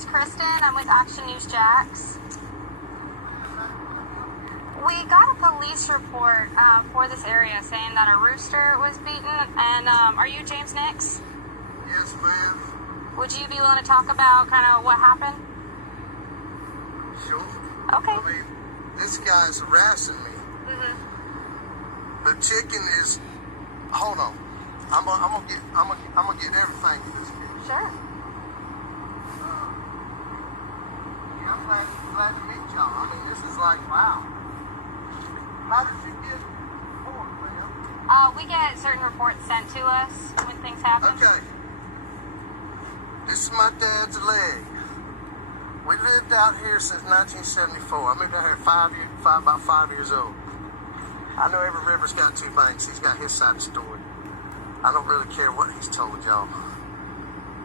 name's Kristen. I'm with Action News Jax. We got a police report for this area saying that a rooster was beaten. And are you James Nix? Yes, ma'am. Would you be willing to talk about kind of what happened? Sure. Okay. I mean, this guy's harassing me. Mm-hmm. The chicken is. Hold on. I'm gonna get everything to this kid. Sure. Yeah, I'm glad to meet y'all. I mean, this is like, wow. How did you get reported, ma'am? We get certain reports sent to us when things happen. Okay. This is my dad's leg. We lived out here since 1974. I moved out here about 5 years old. I know every river's got two banks. He's got his side of the story. I don't really care what he's told y'all.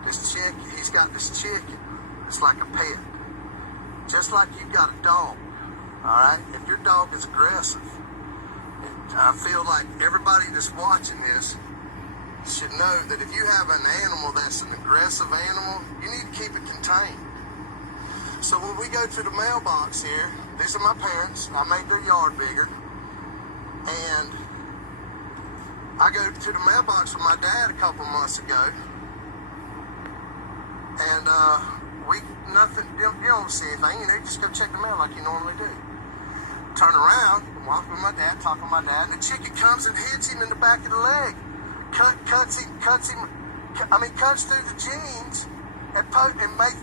He's got this chicken. It's like a pet. Just like you got a dog. Alright? If your dog is aggressive, I feel like everybody that's watching this should know that if you have an animal that's an aggressive animal, you need to keep it contained. So when we go to the mailbox here, these are my parents. I made their yard bigger. And I go to the mailbox with my dad a couple months ago. And nothing, you don't see anything. You know, you just go check the mail like you normally do. Turn around, walk with my dad, talk with my dad, and the chicken comes and hits him in the back of the leg. Cuts through the jeans and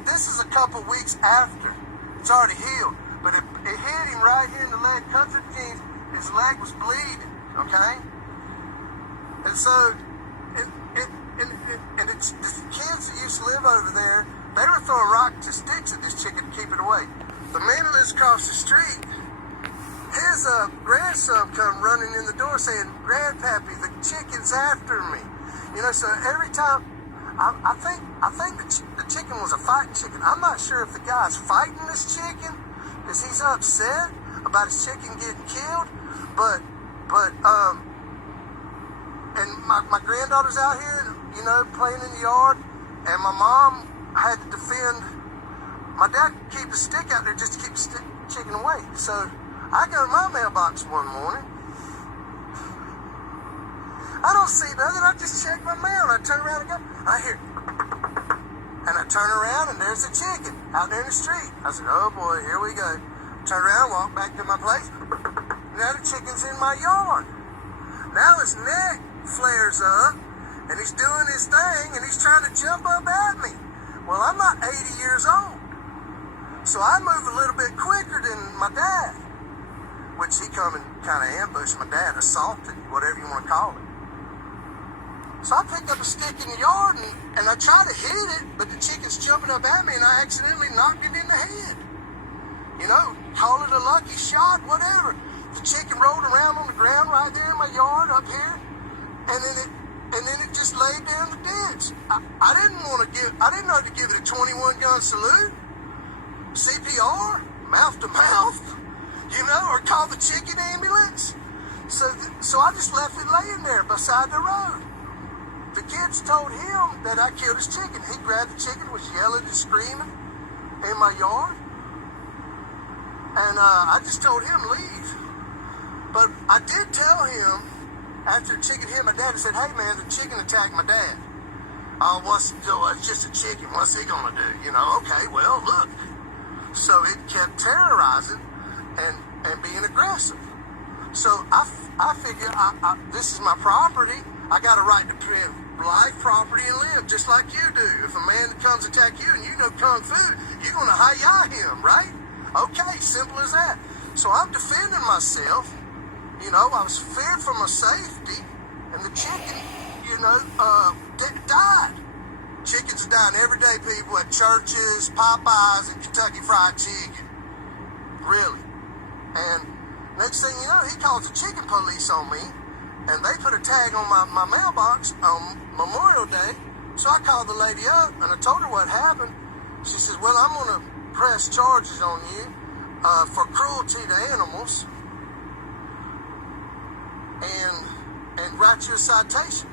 this is a couple weeks after. It's already healed, but it hit him right here in the leg, cut through the jeans. His leg was bleeding, okay? And so, the kids that used to live over there, they were throwing rocks and sticks at this chicken to keep it away. The man that lives across the street, his grandson come running in the door saying, "Grandpappy, the chicken's after me." You know, so every time, I think the chicken was a fighting chicken. I'm not sure if the guy's fighting this chicken because he's upset about his chicken getting killed, but and my granddaughter's out here, you know, playing in the yard, and my mom had to defend. My dad keep the stick out there just to keep the chicken away. So I go to my mailbox one morning. I don't see nothing. I just check my mail. I turn around and go. I hear, and I turn around and there's a chicken out there in the street. I said, "Oh boy, here we go." Turn around, walk back to my place. Now the chicken's in my yard. Now his neck flares up, and he's doing his thing, and he's trying to jump up at me. Well, I'm not 80 years old, so I move a little bit quicker than my dad, which he come and kind of ambushed my dad, assaulted, whatever you want to call it. So I picked up a stick in the yard, and I try to hit it, but the chicken's jumping up at me, and I accidentally knocked it in the head. You know, call it a lucky shot, whatever. The chicken rolled around on the ground right there in my yard up here, and then it just laid there in the ditch. I didn't know to give it a 21 gun salute, CPR, mouth to mouth, you know, or call the chicken ambulance. So I just left it laying there beside the road. The kids told him that I killed his chicken. He grabbed the chicken, was yelling and screaming in my yard. And I just told him leave. But I did tell him, after the chicken hit my dad, I said, "Hey man, the chicken attacked my dad." "Oh, it's just a chicken. What's he gonna do?" You know, okay, well, look. So it kept terrorizing and being aggressive. So I figure this is my property. I got a right to defend life, property, and limb, just like you do. If a man comes to attack you and you know Kung Fu, you're gonna hi-ya him, right? Okay, simple as that. So I'm defending myself. You know, I was feared for my safety, and the chicken, you know, died. Chickens are dying every day, people, at churches, Popeyes, and Kentucky Fried Chicken. Really. And next thing you know, he calls the chicken police on me, and they put a tag on my mailbox on Memorial Day. So I called the lady up, and I told her what happened. She says, "Well, I'm going to press charges on you for cruelty to animals and write you a citation."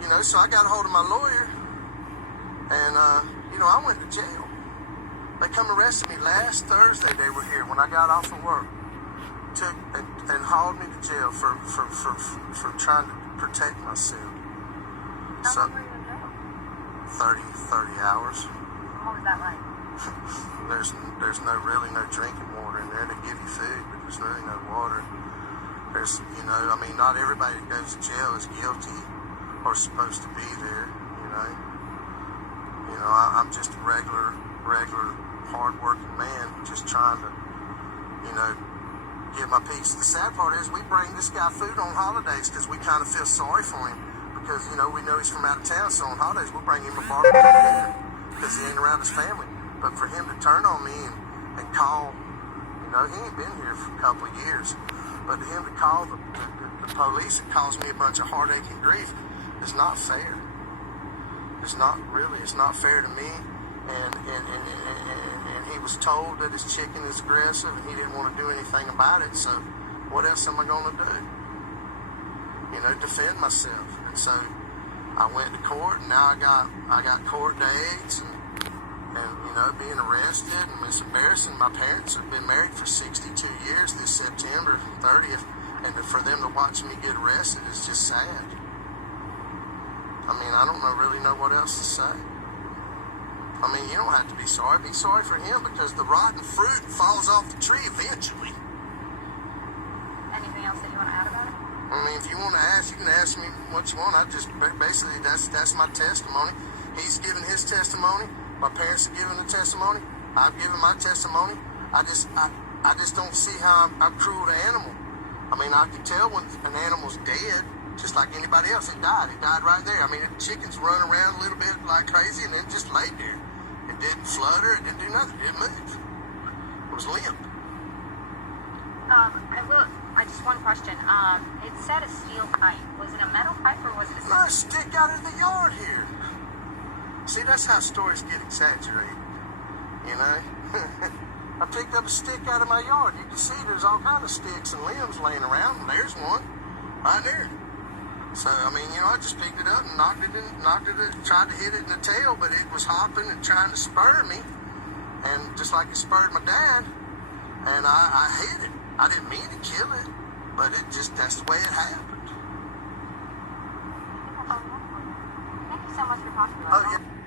You know, so I got a hold of my lawyer, and, you know, I went to jail. They come arrested me last Thursday. They were here when I got off of work. Took and hauled me to jail for trying to protect myself. How long were you in jail? 30 hours. What was that like? There's no drinking water in there. They give you food, but there's really no water. There's, I mean, not everybody that goes to jail is guilty or supposed to be there, I'm just a regular, hard-working man just trying to, get my piece. The sad part is we bring this guy food on holidays because we kind of feel sorry for him because, we know he's from out of town, so on holidays we'll bring him a barbecue dinner because he ain't around his family. But for him to turn on me and call, he ain't been here for a couple of years, but him to call the police and cause me a bunch of heartache and grief is not fair. It's not fair to me. And he was told that his chicken is aggressive and he didn't want to do anything about it. So what else am I going to do? Defend myself. And so I went to court, and now I got court dates and being arrested, and it's embarrassing. My parents have been married for 62 years this September 30th, and for them to watch me get arrested is just sad. I mean, I don't really know what else to say. I mean, you don't have to be sorry. Be sorry for him because the rotten fruit falls off the tree eventually. Anything else that you want to add about it? I mean, if you want to ask, you can ask me what you want. I just basically that's my testimony. He's given his testimony. My parents have given the testimony. I've given my testimony. I just don't see how I'm cruel to animal. I mean, I can tell when an animal's dead, just like anybody else. It died. It died right there. I mean, the chickens run around a little bit like crazy and then just laid there. It didn't flutter. It didn't do nothing. It didn't move. It was limp. I just one question. It said a steel pipe. Was it a metal pipe or was it a No, stick out of the yard here. See, that's how stories get exaggerated. I picked up a stick out of my yard. You can see there's all kinds of sticks and limbs laying around. And there's one right there. So, I mean, I just picked it up and knocked it, tried to hit it in the tail, but it was hopping and trying to spur me. And just like it spurred my dad, and I hit it. I didn't mean to kill it, but that's the way it happened. Thank you so much for talking about Oh, that. yeah.